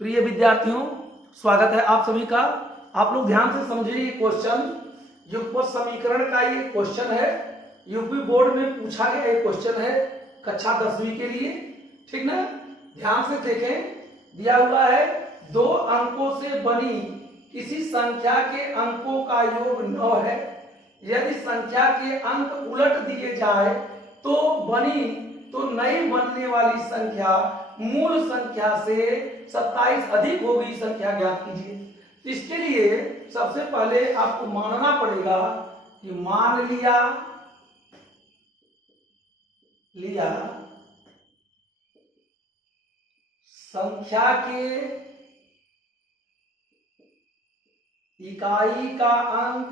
प्रिय विद्यार्थियों, स्वागत है आप सभी का। आप लोग ध्यान से समझिए। ये क्वेश्चन युगपत समीकरण का ये क्वेश्चन है। यूपी बोर्ड में पूछा गया ये क्वेश्चन है कक्षा 10वीं के लिए। ठीक ना, ध्यान से देखें। दिया हुआ है 2 अंकों से बनी किसी संख्या के अंकों का योग 9 है। यदि संख्या के अंक उलट दिए जाए तो नई बनने वाली संख्या मूल संख्या से 27 अधिक होगी, संख्या ज्ञात कीजिए। इसके लिए सबसे पहले आपको मानना पड़ेगा कि मान लिया संख्या के इकाई का अंक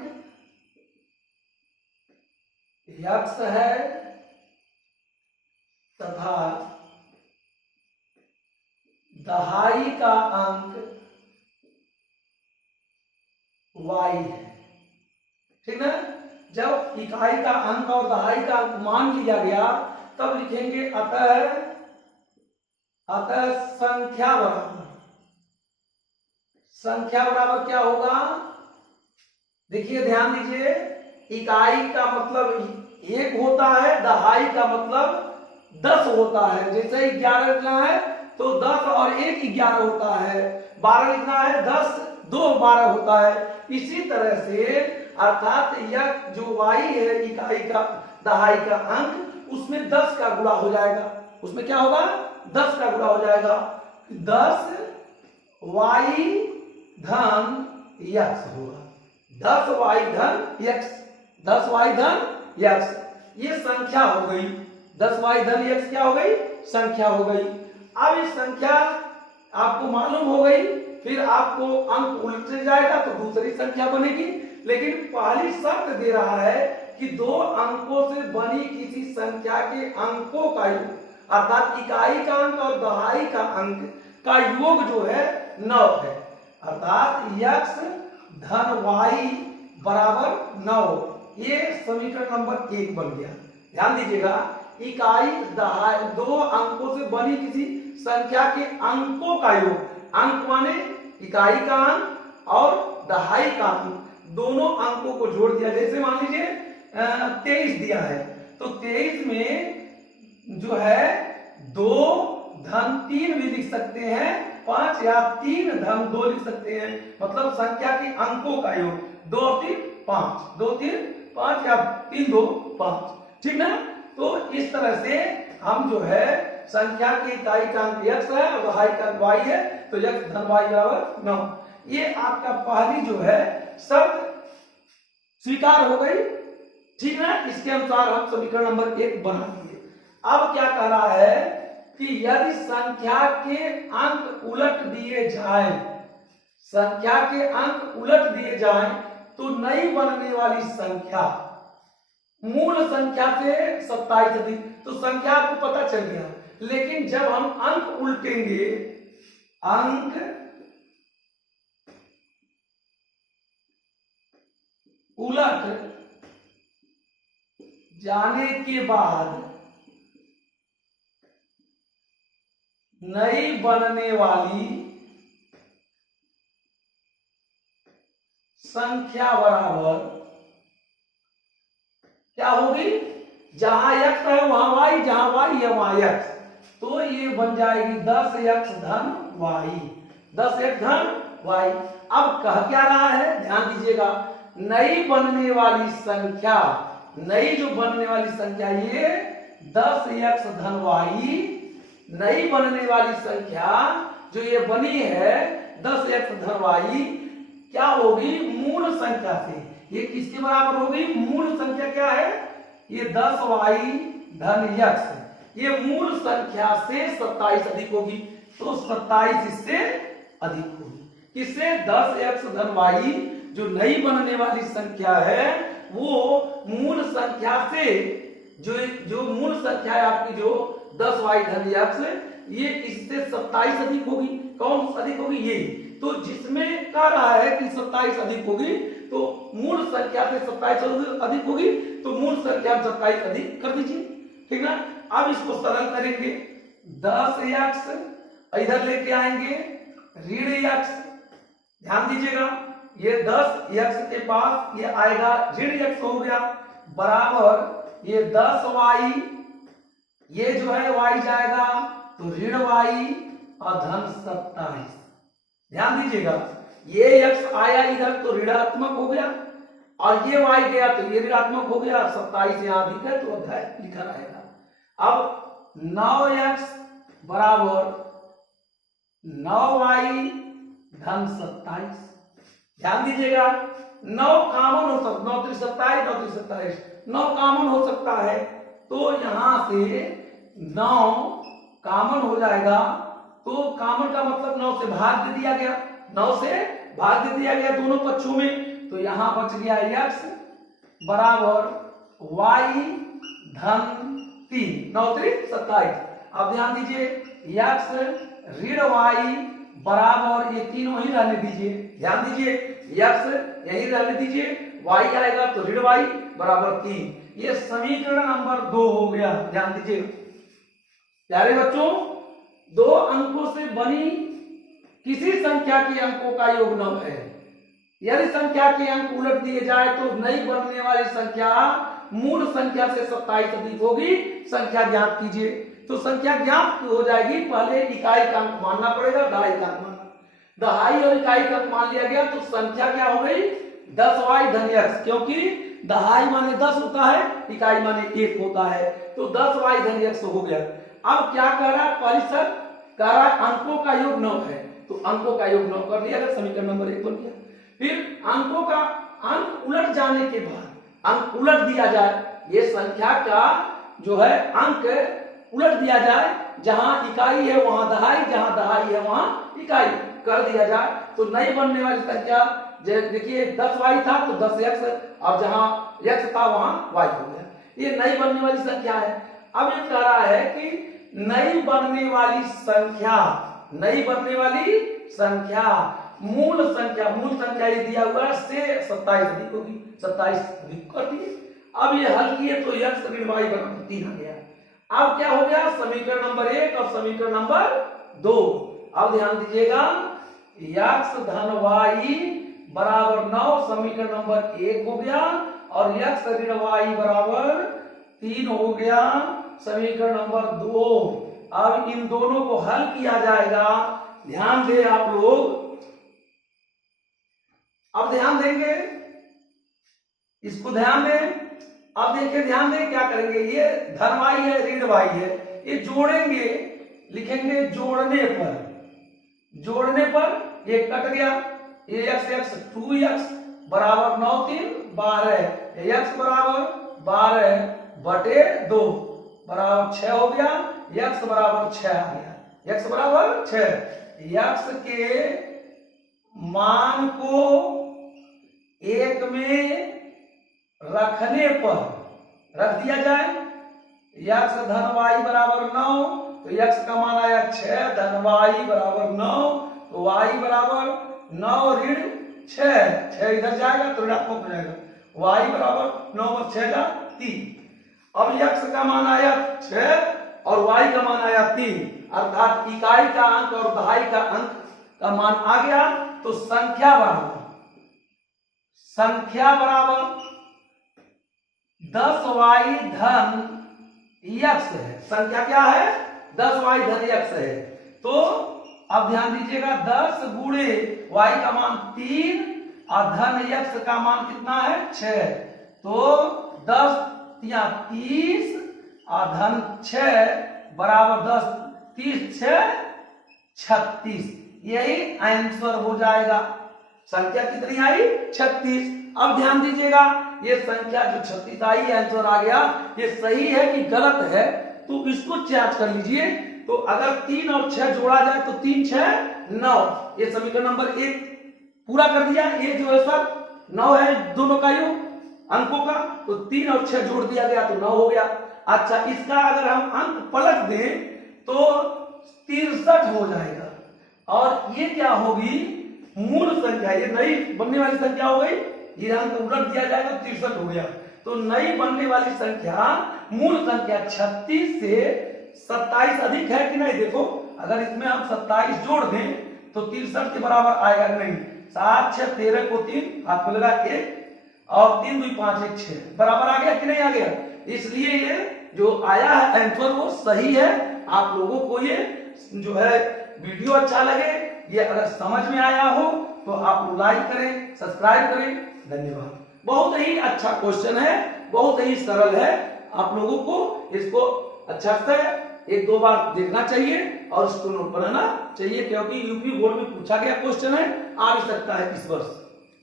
x है तथा दहाई का अंक y है। ठीक ना, जब इकाई का अंक और दहाई का अंक मान लिया गया तब लिखेंगे अतः संख्या बराबर क्या होगा। देखिए ध्यान दीजिए, इकाई का मतलब 1 होता है, दहाई का मतलब 10 होता है। जैसे 11 लिखना है तो 10 और 1 11 होता है, 12 लिखना है 10 2 12 होता है। इसी तरह से अर्थात यह जो y है इकाई का दहाई का अंक, उसमें 10 का गुणा हो जाएगा। उसमें क्या होगा, 10 का गुणा हो जाएगा। 10y धन x होगा। 10y धन x, 10y धन x ये संख्या हो गई। 10y धन x क्या हो गई, संख्या हो गई। अब इस संख्या आपको मालूम हो गई, फिर आपको अंक उलट जाएगा तो दूसरी संख्या बनेगी। लेकिन पहली शर्त दे रहा है कि 2 अंकों से बनी किसी संख्या के अंकों का योग, अर्थात इकाई का अंक और दहाई का अंक का योग जो है 9 है। अर्थात x धन y बराबर 9। ये समीकरण नंबर 1 बन गया। ध्यान दीजिएगा, इकाई दहाई 2 अंकों से बनी किसी संख्या के अंकों का योग, अंक माने इकाई का अंक और दहाई का अंक, दोनों अंकों को जोड़ दिया। जैसे मान लीजिए 23 दिया है तो 23 में जो है 2 धन 3 भी लिख सकते हैं, 5 या 3 धन 2 लिख सकते हैं। मतलब संख्या के अंकों का योग 2 और 3 5, 2 3 5 या 3 2 5। ठीक ना, तो इस तरह से हम जो है संख्या की इकाई का अंक x है और दहाई का अंक y है, तो x धन y बराबर 9। ये आपका पहली जो है शर्त स्वीकार हो गई। ठीक ना, इसके अनुसार हम समीकरण नंबर 1 बना दिए। अब क्या कह रहा है कि यदि संख्या के अंक उलट दिए जाए, संख्या के अंक उलट दिए जाए तो नई बनने वाली संख्या मूल संख्या से 27 अधिक। तो संख्या आपको पता चल गया, लेकिन जब हम अंक उल्टेंगे, अंक उलट जाने के बाद नई बनने वाली संख्या बराबर क्या होगी, जहां x है वहां y, जहां y है वहां x, तो ये बन जाएगी 10x धन y, 10x धन y। अब कह क्या रहा है, ध्यान दीजिएगा, नई बनने वाली संख्या, नई जो बनने वाली संख्या ये 10x धन y, नई बनने वाली संख्या जो ये बनी है 10x धन y क्या होगी, मूल संख्या से। ये किसके बराबर होगी, मूल संख्या क्या है, ये 10y धन x, ये मूल संख्या से 27 अधिक होगी। तो 27 इससे अधिक होगी। किससे, 10x धन y जो नई बनने वाली संख्या है वो मूल संख्या से, जो मूल संख्या है आपकी जो 10y धन x, ये इससे 27 अधिक होगी। कौन अधिक होगी, ये। तो जिसमें कह रहा है कि 27 अधिक होगी तो मूल संख्या से 27 अधिक होगी, तो मूल संख्या 27 अधिक कर दीजिए। ठीक ना, अब इसको सरल करेंगे। 10x इधर लेके आएंगे ऋण x, ध्यान दीजिएगा ये 10x के पास ये आएगा ऋण x हो गया, बराबर ये 10y, ये जो है y जाएगा तो ऋण y और धन 27। ध्यान दीजिएगा ये x आया इधर तो ऋणात्मक हो गया और ये y गया तो ये ऋणात्मक हो गया, 27 यहाँ अधिक है तो अध्याय लिखा रहेगा। अब 9x बराबर 9y धन 27। ध्यान दीजिएगा 9 कामन हो सकता, 9 3 27, 9 3 27, 9 कामन हो सकता है तो यहां से 9 कामन हो जाएगा, तो कामन का मतलब 9 से भाग दे दिया गया, 9 से भाग दे दिया गया दोनों पक्षों में, तो यहां बच गया x बराबर y धन 3, 9 3 27। अब ध्यान दीजिए x ऋण y बराबर ये 3 वही रहने दीजिए, ध्यान दीजिए x यही रहने दीजिए, y आएगा तो ऋण y बराबर 3। ये समीकरण नंबर 2 हो गया। ध्यान दीजिए प्यारे बच्चों, 2 अंकों से बनी किसी संख्या के अंकों का योग 9 है। यदि संख्या के अंक उलट दिए जाए तो नई बनने वाली संख्या मूल संख्या से 27 अधिक होगी। संख्या ज्ञात कीजिए, तो संख्या ज्ञात हो जाएगी, पहले इकाई का अंक मानना पड़ेगा, दहाई का अंक मानना, दहाई और इकाई का अंक मान लिया गया तो संख्या क्या हो गई 10y धन x, क्योंकि दहाई माने 10 होता है, इकाई माने 1 होता है, तो 10y धन x हो गया। अब क्या कह रहा है, परिषद कह रहा है अंकों का योग 9 है, तो अंकों का योग 9 कर लिया गया, समीकरण नंबर 1 बन गया। फिर अंकों का अंक उलट जाने के बाद अंक उलट दिया जाए, ये संख्या का जो है अंक उलट दिया जाए, जहां इकाई है वहां दहाई, जहां दहाई है वहां इकाई कर दिया जाए, तो नई बनने वाली संख्या देखिए 10y था तो 10x, अब जहां x था वहां y हो गया, ये नई बनने वाली संख्या है। अब ये कह रहा है कि नई बनने वाली संख्या, नई बनने वाली संख्या मूल संख्या ये दिया हुआ है से 27 अधिक होगी, 27 अधिक कर दिए। अब ये हल किए तो x ऋण y बराबर 3 आ गया। अब क्या हो गया, समीकरण नंबर 1 और समीकरण नंबर 2। अब ध्यान दीजिएगा x धन y बराबर 9 समीकरण नंबर 1 हो गया और x ऋण y बराबर 3 हो गया समीकरण नंबर 2। अब इन दोनों को हल किया जाएगा, ध्यान दें आप लोग, अब ध्यान देंगे, इसको ध्यान दें। अब देखिए ध्यान दें क्या करेंगे, ये धन y है ऋण y है, ये जोड़ेंगे, लिखेंगे जोड़ने पर ये कट गया, ये x 2x बराबर 9 3 12, x बराबर 12 बटे 2 बराबर 6 हो गया, x बराबर 6 आ गया, x बराबर 6। x के मान को 1 में रखने पर रख दिया जाए, x धन y बराबर 9, तो x का मान आया 6 धन y बराबर 9, तो y बराबर 9 ऋण 6 इधर जाएगा तो ऋणात्मक हो जाएगा, y बराबर 9 और 6 का 3। अब x का मान आया 6 और y का मान आया 3, अर्थात इकाई का अंक और दहाई का अंक का मान आ गया, तो संख्या बराबर 10y धन x है। संख्या क्या है, 10y धन x है। तो अब ध्यान दीजिएगा 10 गुणे y का मान 3 और धन x का मान कितना है 6, तो 10 या 30 और धन 6 बराबर 10 30 6 36, यही आंसर हो जाएगा। संख्या कितनी आई 36। अब ध्यान दीजिएगा ये संख्या जो 36 आई आंसर आ गया, ये सही है कि गलत है, तो इसको चेक कर लीजिए। तो अगर 3 और 6 जोड़ा जाए तो 3 6 9, ये समीकरण नंबर 1 पूरा कर दिया। ये जो है सब 9 है दोनों का योग अंकों का, तो 3 और 6 जोड़ दिया गया तो 9 हो गया। अच्छा, इसका अगर हम अंक पलट दें तो 63 हो जाएगा, और ये क्या होगी मूल संख्या, ये नई बनने वाली संख्या हो गई, ये अंक उलट दिया जाएगा तो 63 हो गया। तो नई बनने वाली संख्या मूल संख्या 36 से 27 अधिक है कि नहीं। देखो अगर इसमें हम 27 जोड़ दें तो 63 के बराबर आएगा नहीं। 7 6 13 को 3 हाथ में लगा 1 और 3 2 5 1 6 बराबर आ गया कि नहीं आ गया। इसलिए ये जो आया है आंसर वो सही है। आप लोगों को ये जो है वीडियो अच्छा लगे, ये अगर समझ में आया हो तो आप लाइक करें, सब्सक्राइब करें। धन्यवाद। बहुत ही अच्छा क्वेश्चन है, बहुत ही सरल है। आप लोगों को इसको अच्छा से 1-2 बार देखना चाहिए और इसको नोट बनाना चाहिए, क्योंकि यूपी बोर्ड में पूछा गया क्वेश्चन है, आ भी सकता है इस वर्ष।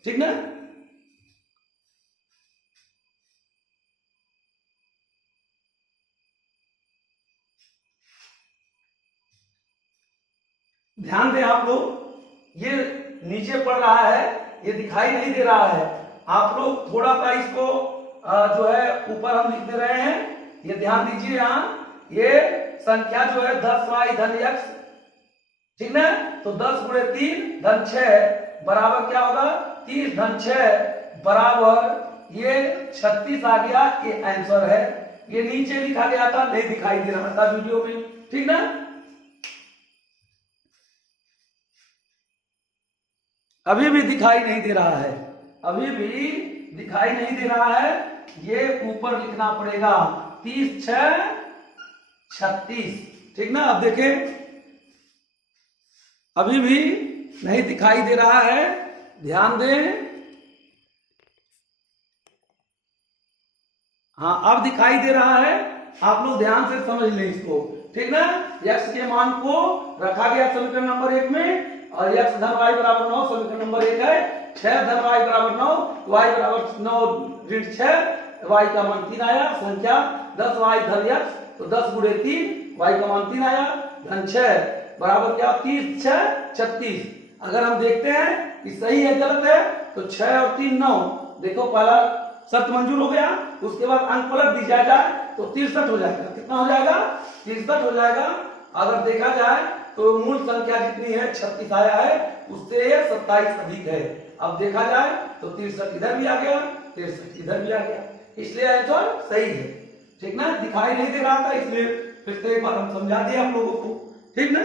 ठीक ना। ध्यान दें आप लोग, ये नीचे पड़ रहा है, ये दिखाई नहीं दे रहा है। आप लोग थोड़ा सा इसको जो है ऊपर हम लिख दे रहे हैं, ये ध्यान दीजिए। यहाँ ये संख्या जो है 10y धन x, ठीक ना। तो 10 गुणे 3 धन 6 बराबर क्या होगा 30 धन 6 बराबर ये 36 आ गया। ये आंसर है। ये नीचे लिखा गया था, नहीं दिखाई दे रहा था वीडियो में, ठीक ना। अभी भी दिखाई नहीं दे रहा है, अभी भी दिखाई नहीं दे रहा है। ये ऊपर लिखना पड़ेगा 30 6 36, ठीक ना। अब देखें, अभी भी नहीं दिखाई दे रहा है, ध्यान दें। हाँ, अब दिखाई दे रहा है। आप लोग ध्यान से समझ लें इसको, ठीक ना। x के मान को रखा गया समीकरण नंबर 1 में, और x धन y बराबर 9 समीकरण नंबर 1 है। 6 धन y बराबर 9, y बराबर 9 ऋण 6, y का मान 3 आया। संख्या 10y धन x, तो 10 गुणे 3 y का मान 3 आया, धन 6 बराबर क्या 30 6 36। अगर हम देखते हैं कि सही है गलत है, तो 6 और 3 9। देखो पहला शर्त मंजूर हो गया, उसके बाद अंक पलट दी जाए तो 63 हो जाएगा। कितना हो जाएगा 63 हो जाएगा। अगर देखा जाए तो मूल संख्या जितनी है 36 आया है, उससे 27 अधिक है। अब देखा जाए तो 63 इधर भी आ गया, 63 इधर भी आ गया, इसलिए आंसर सही है, ठीक ना। दिखाई नहीं दे रहा था, इसलिए फिर से एक बार हम समझा दिए आप लोगों को, ठीक ना।